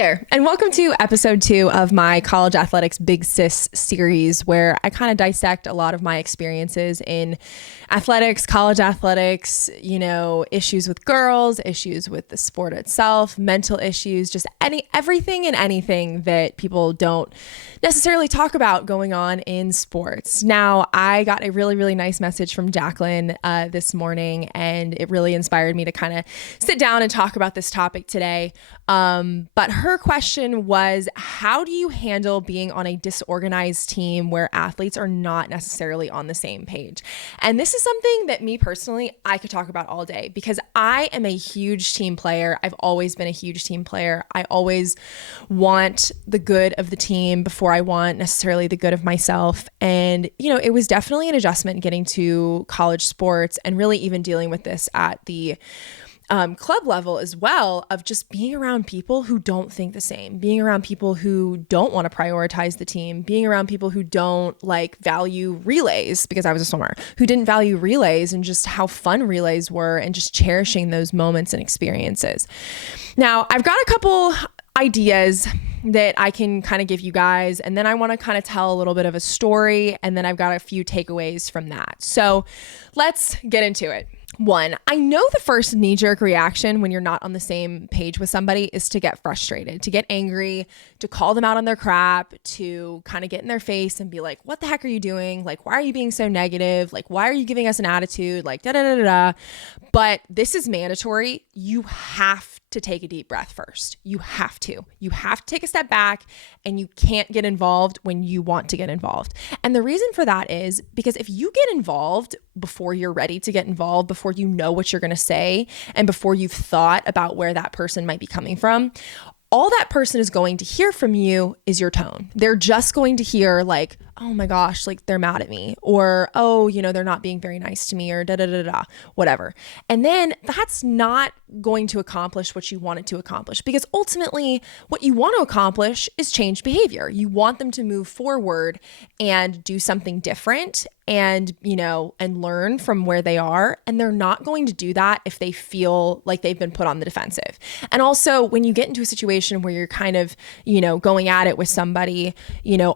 there, and welcome to episode 2 of my College Athletics Big Sis series, where I kind of dissect a lot of my experiences in athletics, college athletics, issues with girls, issues with the sport itself, mental issues, just everything and anything that people don't necessarily talk about going on in sports. Now, I got a really, really nice message from Jacqueline this morning, and it really inspired me to kind of sit down and talk about this topic today. But her question was, how do you handle being on a disorganized team where athletes are not necessarily on the same page? And this is something that me personally, I could talk about all day because I am a huge team player. I've always been a huge team player. I always want the good of the team before I want necessarily the good of myself. And, it was definitely an adjustment getting to college sports and really even dealing with this at the club level as well, of just being around people who don't think the same, being around people who don't want to prioritize the team, being around people who don't value relays, because I was a swimmer, who didn't value relays and just how fun relays were and just cherishing those moments and experiences. Now, I've got a couple ideas that I can kind of give you guys, and then I want to kind of tell a little bit of a story, and then I've got a few takeaways from that. So let's get into it. 1, I know the first knee-jerk reaction when you're not on the same page with somebody is to get frustrated, to get angry, to call them out on their crap, to kind of get in their face and be like, what the heck are you doing? Why are you being so negative? Why are you giving us an attitude? Da-da-da-da-da. But this is mandatory. You have to take a deep breath first. You have to take a step back, and you can't get involved when you want to get involved. And the reason for that is because if you get involved before you're ready to get involved, before you know what you're going to say, and before you've thought about where that person might be coming from, all that person is going to hear from you is your tone. They're just going to hear oh my gosh, they're mad at me, or, oh, they're not being very nice to me, or da da da da, whatever. And then that's not going to accomplish what you want it to accomplish, because ultimately what you want to accomplish is change behavior. You want them to move forward and do something different and, and learn from where they are. And they're not going to do that if they feel like they've been put on the defensive. And also when you get into a situation where you're kind of, going at it with somebody,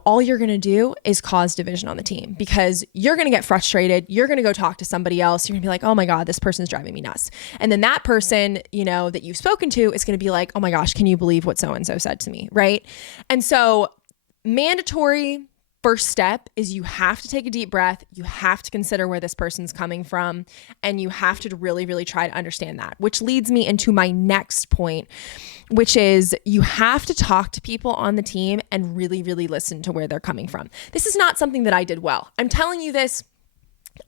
all you're going to do is cause division on the team, because you're going to get frustrated. You're going to go talk to somebody else. You're going to be like, oh my God, this person's driving me nuts. And then that person, that you've spoken to is going to be like, oh my gosh, can you believe what so-and-so said to me? Right. And so mandatory first step is you have to take a deep breath. You have to consider where this person's coming from, and you have to really, really try to understand that, which leads me into my next point, which is you have to talk to people on the team and really, really listen to where they're coming from. This is not something that I did well. I'm telling you this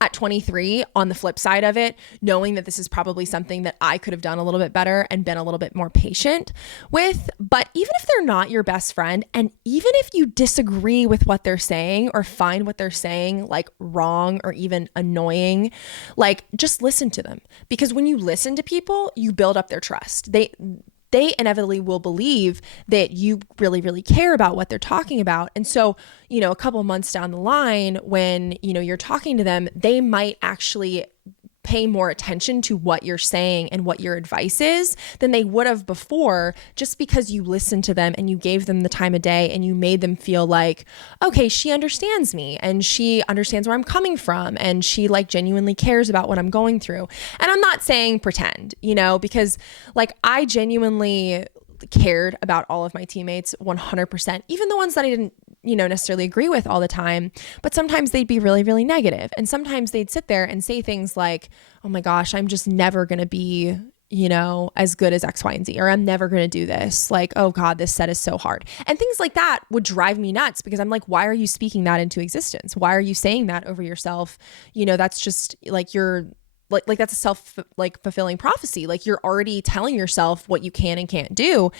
at 23, on the flip side of it, knowing that this is probably something that I could have done a little bit better and been a little bit more patient with. But even if they're not your best friend, and even if you disagree with what they're saying or find what they're saying wrong or even annoying, just listen to them. Because when you listen to people, you build up their trust. They inevitably will believe that you really, really care about what they're talking about. And so, a couple months down the line, when, you're talking to them, they might actually pay more attention to what you're saying and what your advice is than they would have before, just because you listened to them and you gave them the time of day and you made them feel like, okay, she understands me and she understands where I'm coming from and she genuinely cares about what I'm going through. And I'm not saying pretend, because I genuinely cared about all of my teammates 100%, even the ones that I didn't necessarily agree with all the time, but sometimes they'd be really, really negative. And sometimes they'd sit there and say things like, oh my gosh, I'm just never going to be, as good as X, Y, and Z, or I'm never going to do this. Oh God, this set is so hard. And things like that would drive me nuts, because I'm like, why are you speaking that into existence? Why are you saying that over yourself? That's just you're that's a fulfilling prophecy. You're already telling yourself what you can and can't do.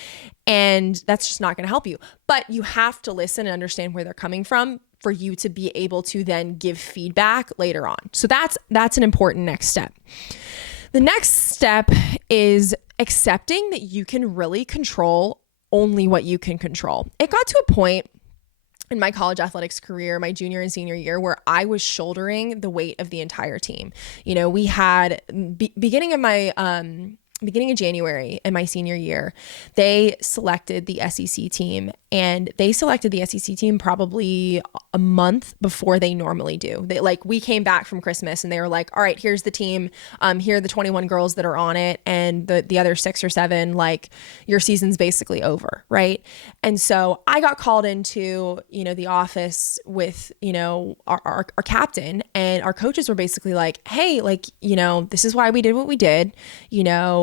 And that's just not going to help you. But you have to listen and understand where they're coming from for you to be able to then give feedback later on. So that's an important next step. The next step is accepting that you can really control only what you can control. It got to a point in my college athletics career, my junior and senior year, where I was shouldering the weight of the entire team. We had beginning of my beginning of January in my senior year, they selected the SEC team, and they selected the SEC team probably a month before they normally do. They, like, we came back from Christmas and they were like, all right, here's the team. Here are the 21 girls that are on it, and the other 6 or 7, like, your season's basically over, right? And so I got called into, the office with, our captain, and our coaches were basically like, hey, like, this is why we did what we did.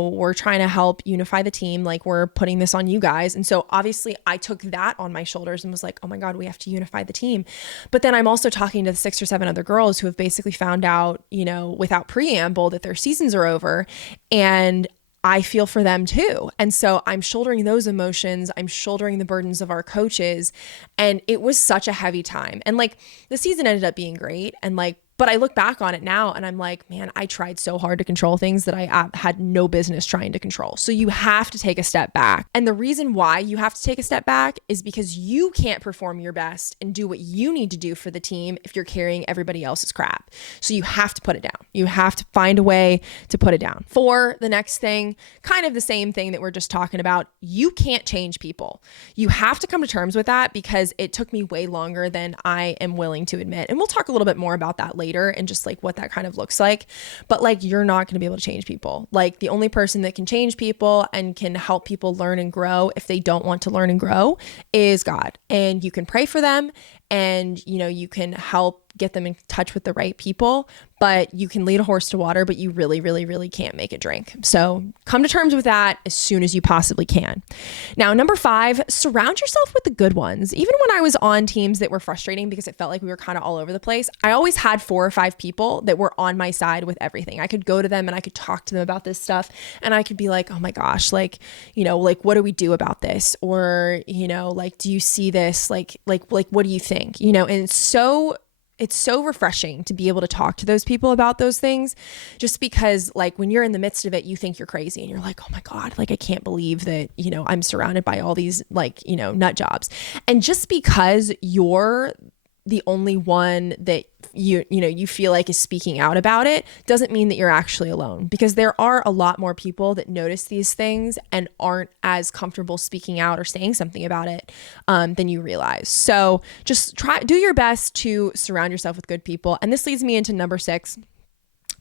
We're trying to help unify the team. Like, we're putting this on you guys. And so obviously I took that on my shoulders and was like, oh my God, we have to unify the team. But then I'm also talking to the 6 or 7 other girls who have basically found out, without preamble, that their seasons are over. And I feel for them too. And so I'm shouldering those emotions. I'm shouldering the burdens of our coaches. And it was such a heavy time. And like, the season ended up being great. And like, but I look back on it now and I'm like, man, I tried so hard to control things that I had no business trying to control. So you have to take a step back. And the reason why you have to take a step back is because you can't perform your best and do what you need to do for the team if you're carrying everybody else's crap. So you have to put it down. You have to find a way to put it down. For the next thing, kind of the same thing that we're just talking about, you can't change people. You have to come to terms with that, because it took me way longer than I am willing to admit. And we'll talk a little bit more about that later and just like what that kind of looks like. But like, you're not going to be able to change people. Like, the only person that can change people and can help people learn and grow if they don't want to learn and grow is God. And you can pray for them, and you can help get them in touch with the right people, but you can lead a horse to water, but you really, really, really can't make it drink. So come to terms with that as soon as you possibly can. Now, number 5, surround yourself with the good ones. Even when I was on teams that were frustrating because it felt like we were kind of all over the place, I always had 4 or 5 people that were on my side with everything. I could go to them and I could talk to them about this stuff, and I could be like, oh my gosh, like, like, what do we do about this? Or, like, do you see this? Like, what do you think? And it's so refreshing to be able to talk to those people about those things, just because like, when you're in the midst of it, you think you're crazy and you're like, oh my God, like, I can't believe that, I'm surrounded by all these like, nut jobs. And just because you're the only one that you feel like is speaking out about it doesn't mean that you're actually alone, because there are a lot more people that notice these things and aren't as comfortable speaking out or saying something about it than you realize. So just do your best to surround yourself with good people. And this leads me into number 6.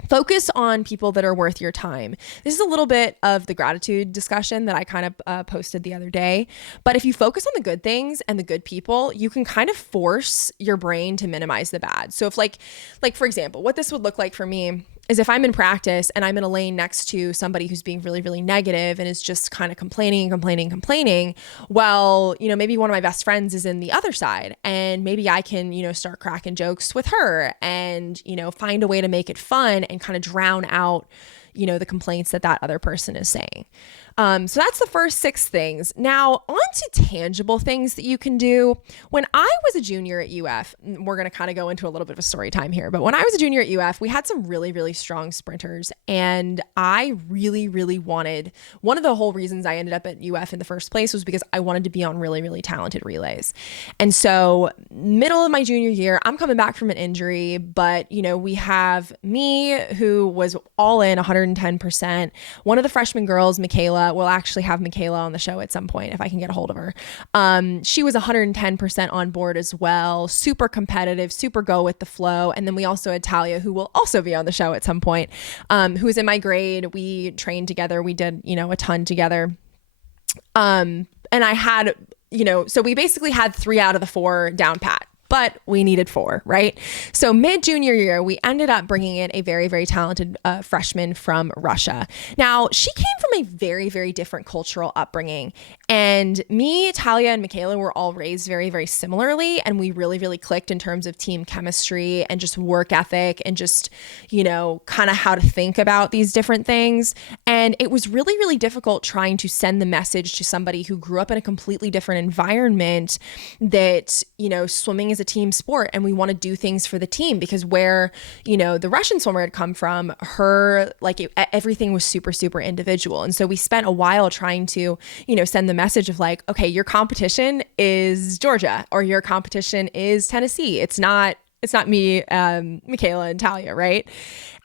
Focus on people that are worth your time. This is a little bit of the gratitude discussion that I kind of posted the other day. But if you focus on the good things and the good people, you can kind of force your brain to minimize the bad. So if like for example, what this would look like for me is if I'm in practice and I'm in a lane next to somebody who's being really, really negative and is just kind of complaining. Well, maybe one of my best friends is in the other side, and maybe I can, start cracking jokes with her and, find a way to make it fun and kind of drown out, the complaints that other person is saying. So that's the first 6 things. Now, on to tangible things that you can do. When I was a junior at UF, we're going to kind of go into a little bit of a story time here, but when I was a junior at UF, we had some really, really strong sprinters, and I really, really wanted, one of the whole reasons I ended up at UF in the first place was because I wanted to be on really, really talented relays. And so middle of my junior year, I'm coming back from an injury, but we have me, who was all in 110%. One of the freshman girls, Michaela, we'll actually have Michaela on the show at some point if I can get a hold of her. She was 110% on board as well. Super competitive, super go with the flow. And then we also had Talia, who will also be on the show at some point, who was in my grade. We trained together. We did, a ton together. And I had, so we basically had 3 out of the 4 down pat. But we needed 4, right? So mid-junior year, we ended up bringing in a very, very talented freshman from Russia. Now, she came from a very, very different cultural upbringing. And me, Talia, and Michaela were all raised very, very similarly. And we really, really clicked in terms of team chemistry and just work ethic and just, kind of how to think about these different things. And it was really, really difficult trying to send the message to somebody who grew up in a completely different environment that, swimming is a team sport and we want to do things for the team, because where, the Russian swimmer had come from, everything was super, super individual. And so we spent a while trying to, send the message of like, okay, your competition is Georgia or your competition is Tennessee. It's not me, Michaela and Talia, right?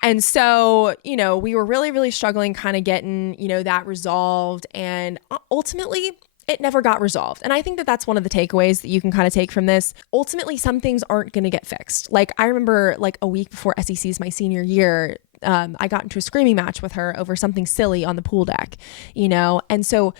And so, we were really, really struggling kind of getting, that resolved. And ultimately, it never got resolved. And I think that that's one of the takeaways that you can kind of take from this. Ultimately, some things aren't going to get fixed. Like I remember like a week before SEC's my senior year, I got into a screaming match with her over something silly on the pool deck, And so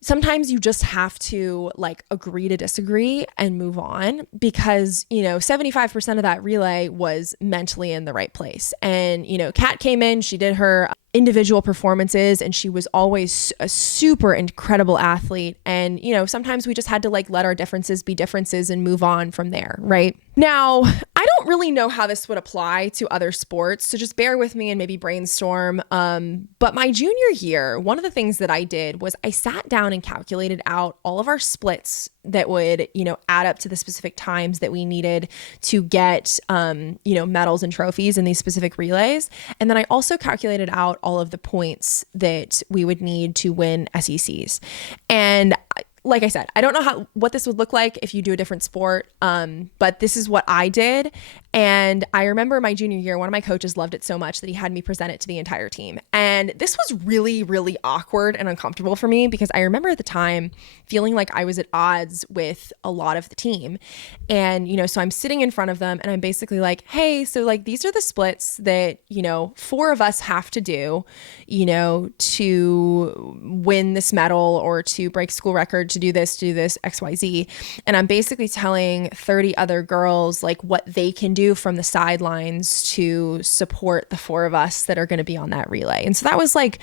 sometimes you just have to like agree to disagree and move on because, 75% of that relay was mentally in the right place. And, Kat came in, she did her individual performances and she was always a super incredible athlete. And, sometimes we just had to like let our differences be differences and move on from there. Right now, I don't really know how this would apply to other sports. So just bear with me and maybe brainstorm. But my junior year, one of the things that I did was I sat down and calculated out all of our splits that would, add up to the specific times that we needed to get, medals and trophies in these specific relays. And then I also calculated out all of the points that we would need to win SECs. And like I said, I don't know what this would look like if you do a different sport, but this is what I did. And I remember my junior year, one of my coaches loved it so much that he had me present it to the entire team. And this was really, really awkward and uncomfortable for me because I remember at the time feeling like I was at odds with a lot of the team. And, so I'm sitting in front of them and I'm basically like, hey, so like these are the splits that, 4 of us have to do, to win this medal or to break school record, to do this, XYZ. And I'm basically telling 30 other girls like what they can do from the sidelines to support the 4 of us that are going to be on that relay. And so that was like,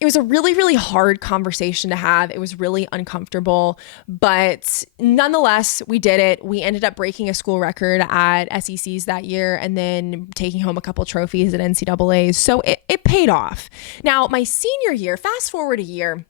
it was a really, really hard conversation to have. It was really uncomfortable, but nonetheless, we did it. We ended up breaking a school record at SECs that year and then taking home a couple trophies at NCAAs. So it paid off. Now, my senior year, fast forward a year,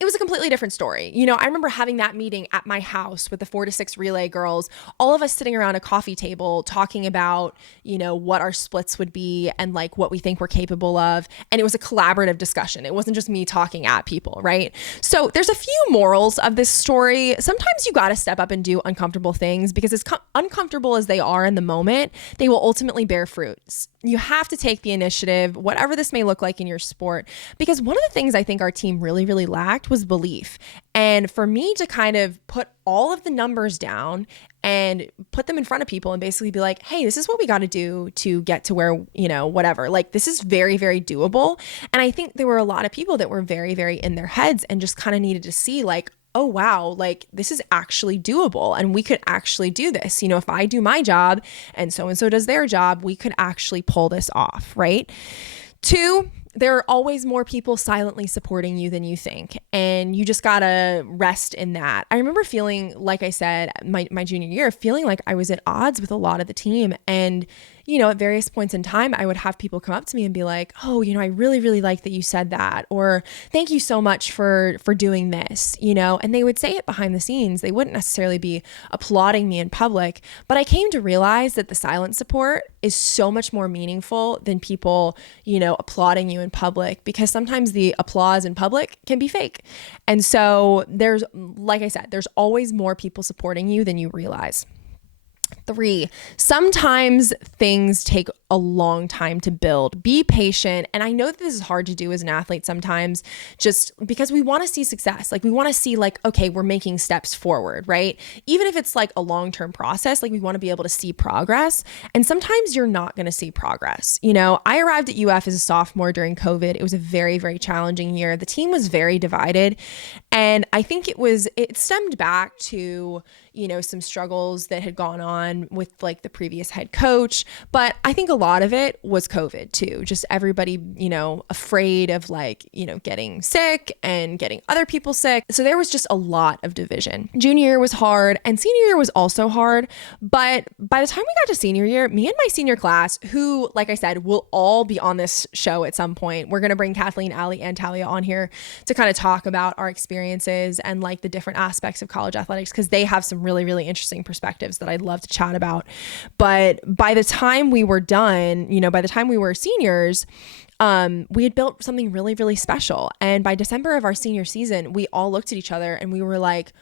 it was a completely different story. I remember having that meeting at my house with the 4 to 6 relay girls, all of us sitting around a coffee table talking about, what our splits would be and like what we think we're capable of. And it was a collaborative discussion. It wasn't just me talking at people, right? So there's a few morals of this story. Sometimes you got to step up and do uncomfortable things because as uncomfortable as they are in the moment, they will ultimately bear fruits. You have to take the initiative, whatever this may look like in your sport, because one of the things I think our team really, really lacked was belief. And for me to kind of put all of the numbers down and put them in front of people and basically be like, hey, this is what we got to do to get to where, whatever, like this is very, very doable. And I think there were a lot of people that were very, very in their heads and just kind of needed to see like, oh, wow, like this is actually doable and we could actually do this. If I do my job and so does their job, we could actually pull this off, right? 2, there are always more people silently supporting you than you think. And you just gotta rest in that. I remember feeling, like I said, my junior year, feeling like I was at odds with a lot of the team. And, at various points in time, I would have people come up to me and be like, oh, I really, really like that you said that. Or thank you so much for doing this, and they would say it behind the scenes. They wouldn't necessarily be applauding me in public. But I came to realize that the silent support is so much more meaningful than people, applauding you in public, because sometimes the applause in public can be fake. And so like I said, there's always more people supporting you than you realize. 3, sometimes things take a long time to build. Be patient. And I know that this is hard to do as an athlete sometimes, just because we want to see success. Like we want to see like, okay, we're making steps forward, right? Even if it's like a long-term process, like we want to be able to see progress. And sometimes you're not going to see progress. I arrived at UF as a sophomore during COVID. It was a very, very challenging year. The team was very divided. And I think it stemmed back to, some struggles that had gone on with like the previous head coach. But I think a lot of it was COVID too. Just everybody, afraid of like, getting sick and getting other people sick. So there was just a lot of division. Junior year was hard and senior year was also hard. But by the time we got to senior year, me and my senior class, who, like I said, will all be on this show at some point. We're going to bring Kathleen, Allie, and Talia on here to kind of talk about our experiences and like the different aspects of college athletics, because they have some really, really interesting perspectives that I'd love to chat about. But by the time we were done, by the time we were seniors, we had built something really, really special. And by December of our senior season, we all looked at each other and we were like,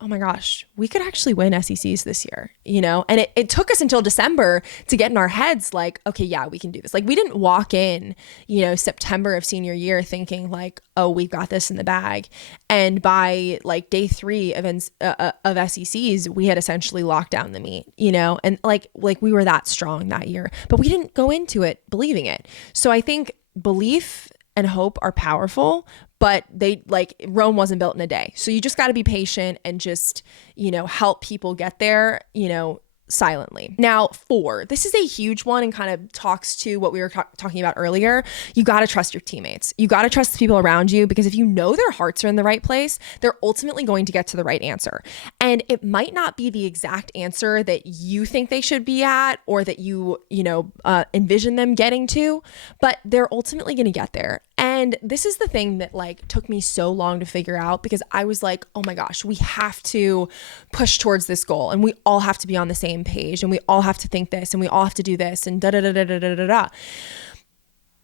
oh my gosh, we could actually win SECs this year, you know? And it took us until December to get in our heads like, okay, yeah, we can do this. Like we didn't walk in, you know, September of senior year thinking like, oh, we've got this in the bag. And by like day 3 of SECs, we had essentially locked down the meet, you know? And like we were that strong that year, but we didn't go into it believing it. So I think belief and hope are powerful, but they like Rome wasn't built in a day. So you just got to be patient and just, you know, help people get there, you know, silently. Now, 4, this is a huge one and kind of talks to what we were talking about earlier. You got to trust your teammates. You got to trust the people around you, because if you know their hearts are in the right place, they're ultimately going to get to the right answer. And it might not be the exact answer that you think they should be at or that you know, envision them getting to, but they're ultimately going to get there. And this is the thing that like took me so long to figure out, because I was like, oh my gosh, we have to push towards this goal and we all have to be on the same page and we all have to think this and we all have to do this and da da da da da da da da.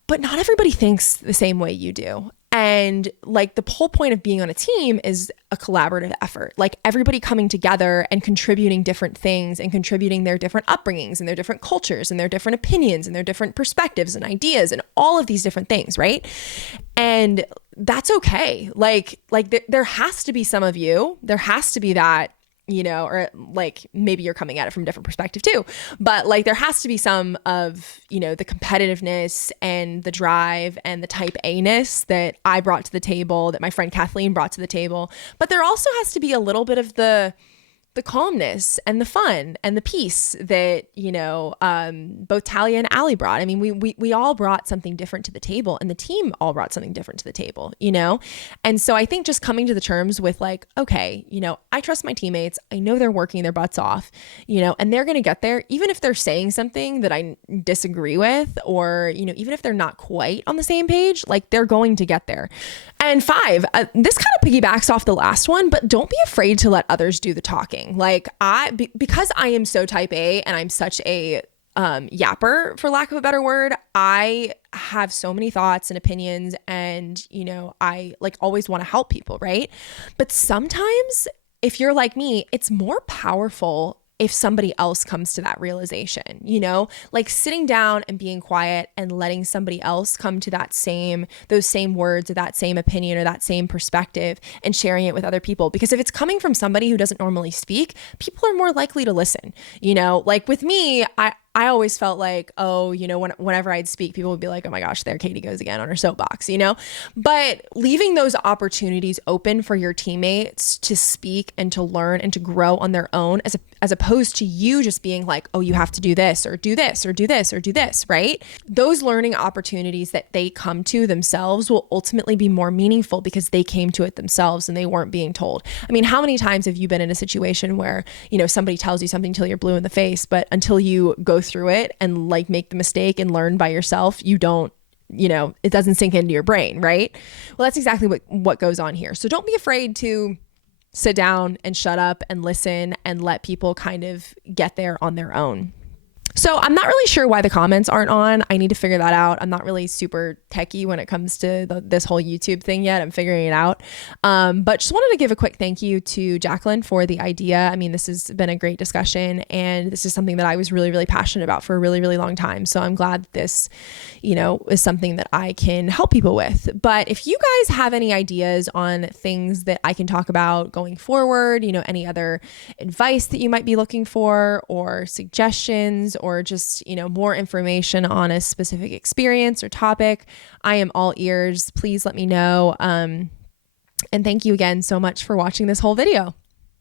But not everybody thinks the same way you do. And like the whole point of being on a team is a collaborative effort, like everybody coming together and contributing different things and contributing their different upbringings and their different cultures and their different opinions and their different perspectives and ideas and all of these different things, right? And that's okay. Like there has to be some of you, there has to be that, you know, or like maybe you're coming at it from a different perspective too, but like there has to be some of, you know, the competitiveness and the drive and the type A-ness that I brought to the table, that my friend Kathleen brought to the table. But there also has to be a little bit of the calmness and the fun and the peace that, you know, both Talia and Allie brought. I mean, we all brought something different to the table, and the team all brought something different to the table, you know? And so I think just coming to the terms with like, okay, you know, I trust my teammates. I know they're working their butts off, you know, and they're going to get there, even if they're saying something that I disagree with, or, you know, even if they're not quite on the same page, like they're going to get there. And 5, this kind of piggybacks off the last one, but don't be afraid to let others do the talking. Like because I am so type A and I'm such a yapper, for lack of a better word, I have so many thoughts and opinions, and, you know, I like always want to help people, right? But sometimes if you're like me, it's more powerful if somebody else comes to that realization, you know, like sitting down and being quiet and letting somebody else come to those same words or that same opinion or that same perspective and sharing it with other people. Because if it's coming from somebody who doesn't normally speak, people are more likely to listen, you know, like with me, I always felt like, oh, you know, whenever I'd speak, people would be like, oh my gosh, there Katie goes again on her soapbox, you know? But leaving those opportunities open for your teammates to speak and to learn and to grow on their own, as opposed to you just being like, oh, you have to do this or do this or do this or do this, right? Those learning opportunities that they come to themselves will ultimately be more meaningful because they came to it themselves and they weren't being told. I mean, how many times have you been in a situation where, you know, somebody tells you something till you're blue in the face, but until you go through it and like make the mistake and learn by yourself, you don't, you know, it doesn't sink into your brain, right? Well, that's exactly what goes on here. So don't be afraid to sit down and shut up and listen and let people kind of get there on their own. So I'm not really sure why the comments aren't on. I need to figure that out. I'm not really super techie when it comes to this whole YouTube thing yet. I'm figuring it out. But just wanted to give a quick thank you to Jacqueline for the idea. I mean, this has been a great discussion, and this is something that I was really, really passionate about for a really, really long time. So I'm glad this, you know, is something that I can help people with. But if you guys have any ideas on things that I can talk about going forward, you know, any other advice that you might be looking for, or suggestions, or just, you know, more information on a specific experience or topic, I am all ears. Please let me know. And thank you again so much for watching this whole video.